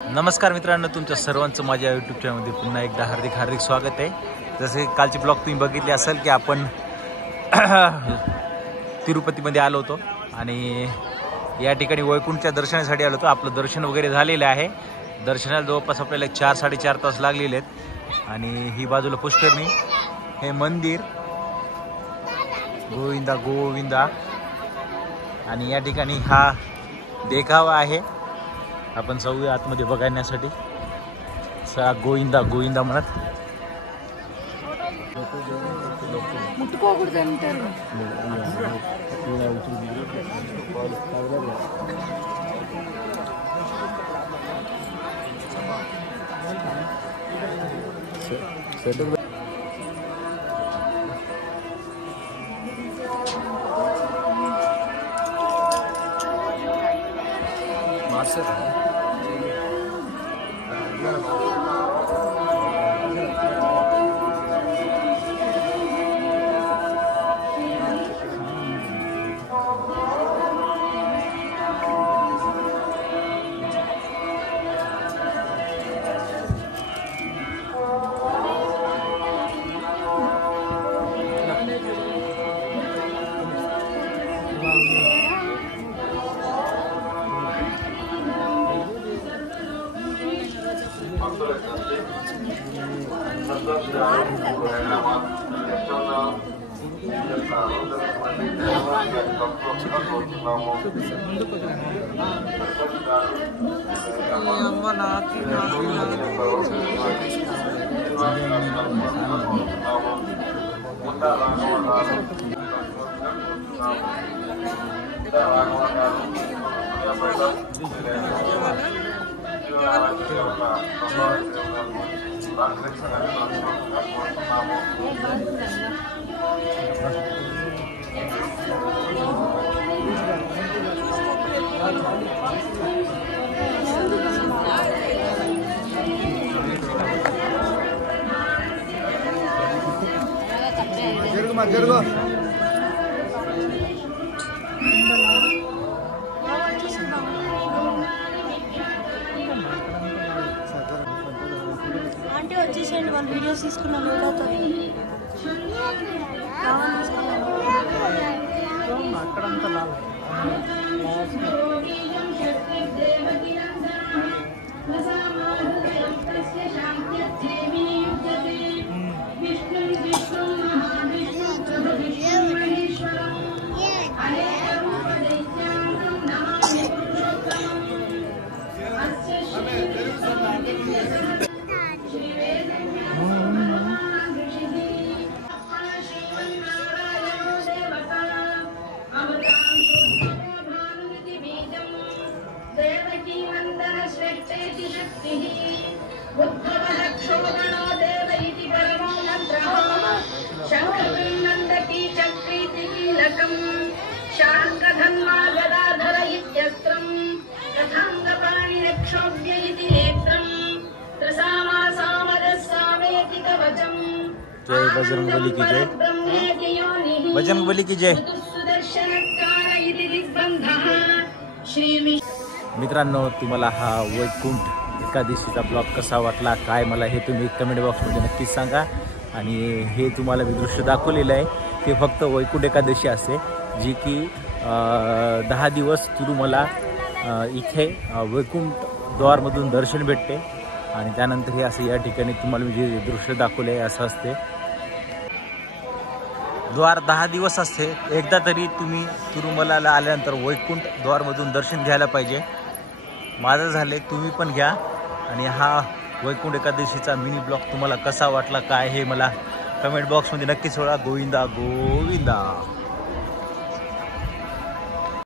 नमस्कार मित्रांनो, तुमच्या सर्वांचं माझ्या यूट्यूब चॅनलमध्ये पुन्हा एकदा हार्दिक स्वागत आहे। जसे कालची ब्लॉग तुम्ही बघितले असेल की आपण तिरुपतीमध्ये आलो होतो आणि या ठिकाणी वैकुंठच्या दर्शनासाठी आलो होतो। आपलं दर्शन वगैरे झालेलं आहे। दर्शनाला जवळपास आपल्याला 4-4.5 तास लागलेले आहेत आणि ही बाजूला पुष्करणी, हे मंदिर गोविंदा गोविंदा आणि या ठिकाणी हा देखावा आहे। आपण जाऊया आतमध्ये बघण्यासाठी। गोविंदा गोविंदा म्हणत ఆంటీ వచ్చేసేయండి, వాళ్ళు వీడియోస్ తీసుకున్నాం లేట్ అవుతుంది। అక్కడంతా जय बजरंगबली की जय, बजरंगबली की जय। मित्रांनो, तुम्हाला हा वैकुंठ एकादशीचा ब्लॉग कसा वाटला, काय मला हे तुम्ही कमेंट बॉक्समध्ये नक्कीच सांगा। आणि हे तुम्हाला मी दृश्य दाखवलेलं आहे ते फक्त वैकुंठ एकादशी असते, जी की 10 दिवस तिरुमला इथे वैकुंठ द्वारमधून दर्शन भेटते आणि त्यानंतर हे असं या ठिकाणी तुम्हाला मी जे दृश्य दाखवले आहे असं असते। द्वार 10 दिवस असते। एकदा तरी तुम्ही तिरुमलाला आल्यानंतर वैकुंठ द्वारमधून दर्शन घ्यायला पाहिजे। माझं झाले, तुम्ही पण घ्या। आणि हा वैकुंठ एकादशीचा मिनी ब्लॉग तुम्हाला कसा वाटला काय हे मला कमेंट बॉक्समध्ये नक्कीच कळवा। गोविंदा गोविंदा।